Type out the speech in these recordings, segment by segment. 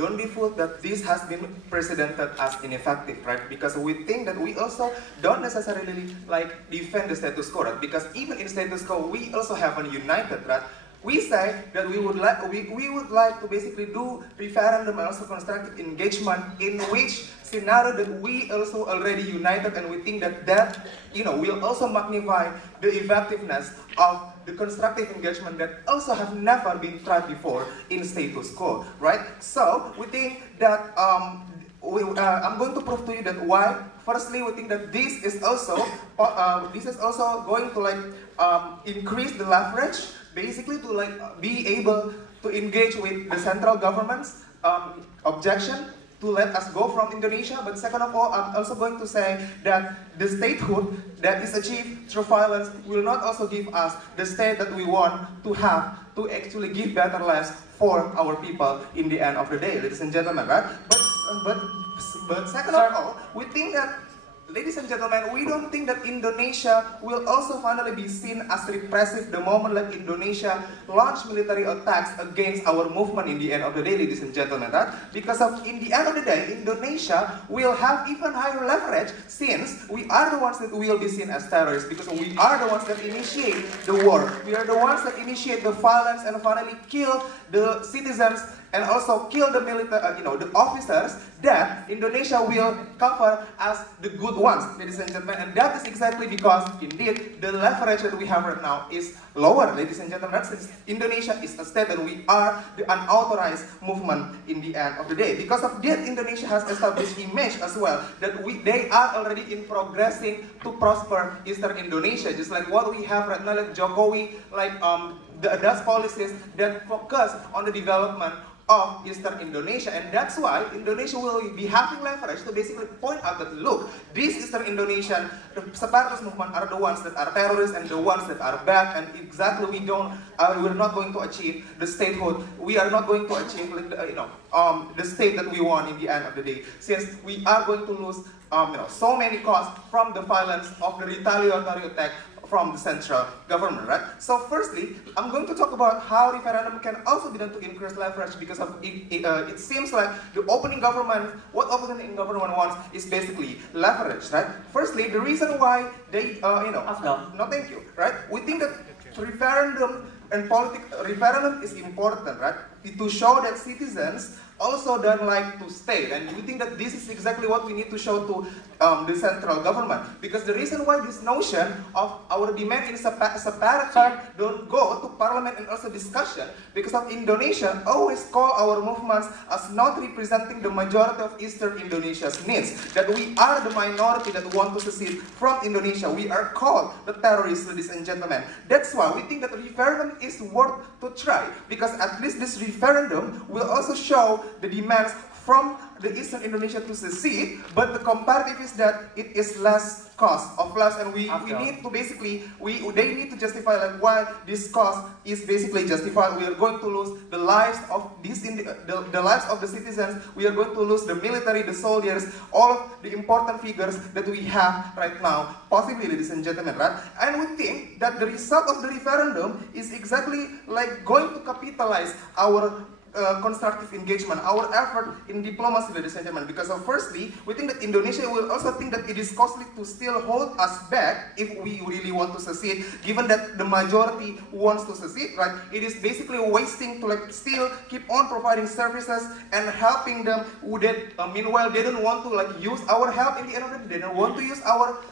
don't be fooled that this has been precedented as ineffective, right? Because we think that we also don't necessarily like defend the status quo, right? Because even in status quo, we also have a united, right? We say that we would like to basically do referendum and also constructive engagement in which scenario that we also already united, and we think that will also magnify the effectiveness of the constructive engagement that also have never been tried before in status quo, right? So we think that I'm going to prove to you that why. Firstly, we think that this is also going to increase the leverage, basically to be able to engage with the central government's objection to let us go from Indonesia. But second of all, I'm also going to say that the statehood that is achieved through violence will not also give us the state that we want to have, to actually give better lives for our people in the end of the day, ladies and gentlemen, right? But second of all, we think that, ladies and gentlemen, we don't think that Indonesia will also finally be seen as repressive the moment like Indonesia launch military attacks against our movement in the end of the day, ladies and gentlemen, right? Because in the end of the day, Indonesia will have even higher leverage since we are the ones that will be seen as terrorists, because we are the ones that initiate the war. We are the ones that initiate the violence and finally kill the citizens and also kill the military, the officers that Indonesia will cover as the good ones, ladies and gentlemen. And that is exactly because, indeed, the leverage that we have right now is lower, ladies and gentlemen, since Indonesia is a state and we are the unauthorized movement in the end of the day. Because of that, Indonesia has established image as well, that they are already in progressing to prosper Eastern Indonesia, just like what we have right now, like Jokowi, the ADAS policies that focus on the development of Eastern Indonesia. And that's why Indonesia will be having leverage to basically point out that, look, these Eastern Indonesian separatist movement are the ones that are terrorists and the ones that are bad, and exactly we're not going to achieve the statehood. We are not going to achieve the state that we want in the end of the day, since we are going to lose so many costs from the violence of the retaliatory attack from the central government, right? So firstly, I'm going to talk about how referendum can also be done to increase leverage, because it seems like what opening government wants is basically leverage, right? Firstly, the reason why they, no thank you, right? We think that referendum is important, right? To show that citizens also don't like to stay, and we think that this is exactly what we need to show to the central government, because the reason why this notion of our demand in separation don't go to parliament and also discussion, because of Indonesia always call our movements as not representing the majority of Eastern Indonesia's needs, that we are the minority that want to secede from Indonesia. We are called the terrorists, ladies and gentlemen. That's why we think that referendum is worth to try, because at least this referendum will also show the demands from the Eastern Indonesia to secede, but the comparative is that it is less cost of lives, and we need to basically, they need to justify why this cost is basically justified. We are going to lose the lives of the lives of the citizens. We are going to lose the military, the soldiers, all of the important figures that we have right now, possibly, ladies and gentlemen, right? And we think that the result of the referendum is exactly going to capitalize our constructive engagement, our effort in diplomacy, ladies and gentlemen. Because firstly, we think that Indonesia will also think that it is costly to still hold us back if we really want to secede, given that the majority wants to secede, right? It is basically wasting to still keep on providing services and helping them who meanwhile they don't want to use our help in the end of the day. They don't want to use our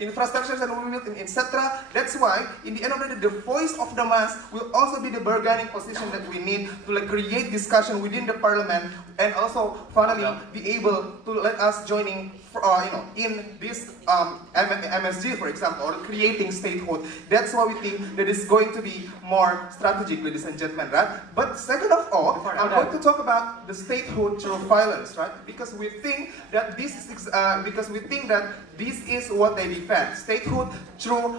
infrastructures and we build, etc. That's why, in the end of the day, the voice of the mass will also be the bargaining position that we need to create discussion within the parliament, and also finally be able to let us joining in this MSG, for example, or creating statehood. That's why we think that it's going to be more strategic, ladies and gentlemen, right? But second of all, I'm going to talk about the statehood through violence, right? Because we think that this is what they defend: statehood through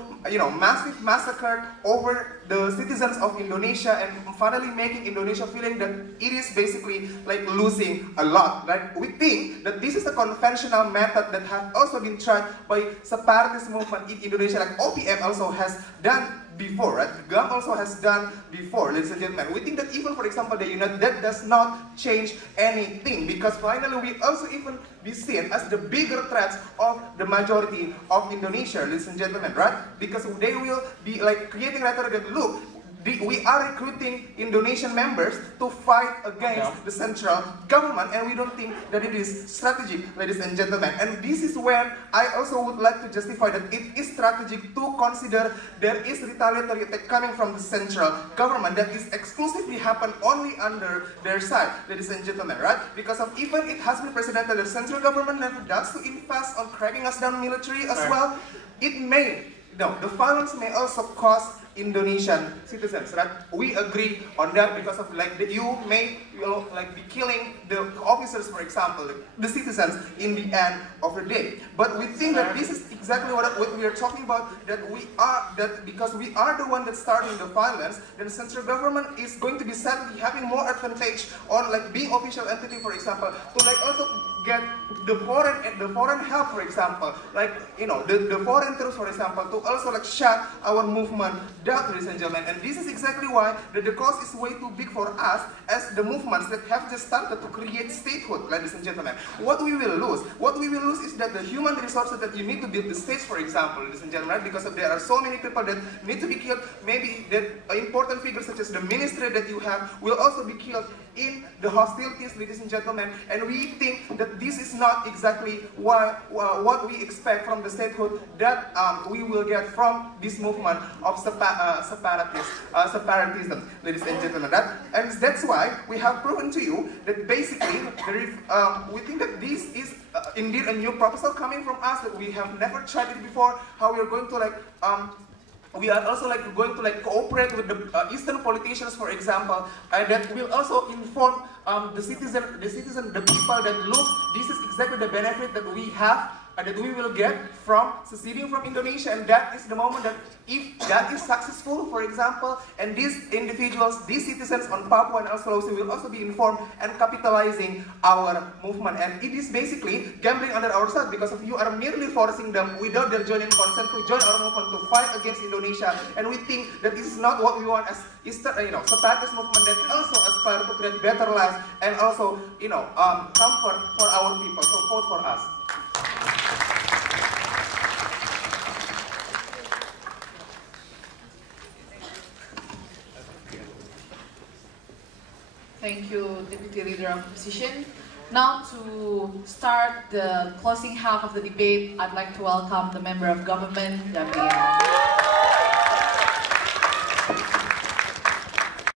massive massacre over the citizens of Indonesia, and finally making Indonesia feeling that it is basically losing a lot. We think that this is a conventional method that has also been tried by separatist movement in Indonesia, OPM also has done before, right? GAM also has done before, ladies and gentlemen. We think that even, for example, the UNIT, that does not change anything, because finally we also even be seen as the bigger threats of the majority of Indonesia, ladies and gentlemen, right? Because they will be like creating rhetoric that, look, we are recruiting Indonesian members to fight against the central government, and we don't think that it is strategic, ladies and gentlemen. And this is when I also would like to justify that it is strategic to consider there is retaliatory attack coming from the central government that is exclusively happen only under their side, ladies and gentlemen, right? Because of even it has been precedented, the central government never does to invest on cracking us down military as well. It may, the violence may also cost Indonesian citizens, right? We agree on that because of like you may like be killing the officers, for example, the citizens in the end of the day. But we think that this is exactly what we are talking about. That because we are the one that's starting the violence, then the central government is going to be sadly having more advantage on like being official entity, for example, to like also get the foreign help, for example, like the foreign troops, for example, to also like shut our movement down, ladies and gentlemen. And this is exactly why the cost is way too big for us as the movements that have just started to create statehood, ladies and gentlemen. What we will lose is that the human resources that you need to build the states, for example, ladies and gentlemen, right? Because there are so many people that need to be killed. Maybe that important figures such as the ministry that you have will also be killed in the hostilities, ladies and gentlemen. And we think that this is not exactly what we expect from the statehood that we will get from this movement of separatism, ladies and gentlemen. And that's why we have proven to you that basically we think that this is indeed a new proposal coming from us, that we have never tried it before. How we are going to we are also going to cooperate with the Eastern politicians, for example, that will also inform the people that, look, this is exactly the benefit that we have, that we will get from seceding from Indonesia. And that is the moment that if that is successful, for example, and these individuals, these citizens on Papua and Sulawesi will also be informed and capitalizing our movement. And it is basically gambling under ourselves, because if you are merely forcing them without their joining consent to join our movement to fight against Indonesia. And we think that this is not what we want as separatist movement that also aspire to create better lives and also comfort for our people. So vote for us. Thank you, Deputy Leader of Opposition. Now, to start the closing half of the debate, I'd like to welcome the Member of Government, Gabriel.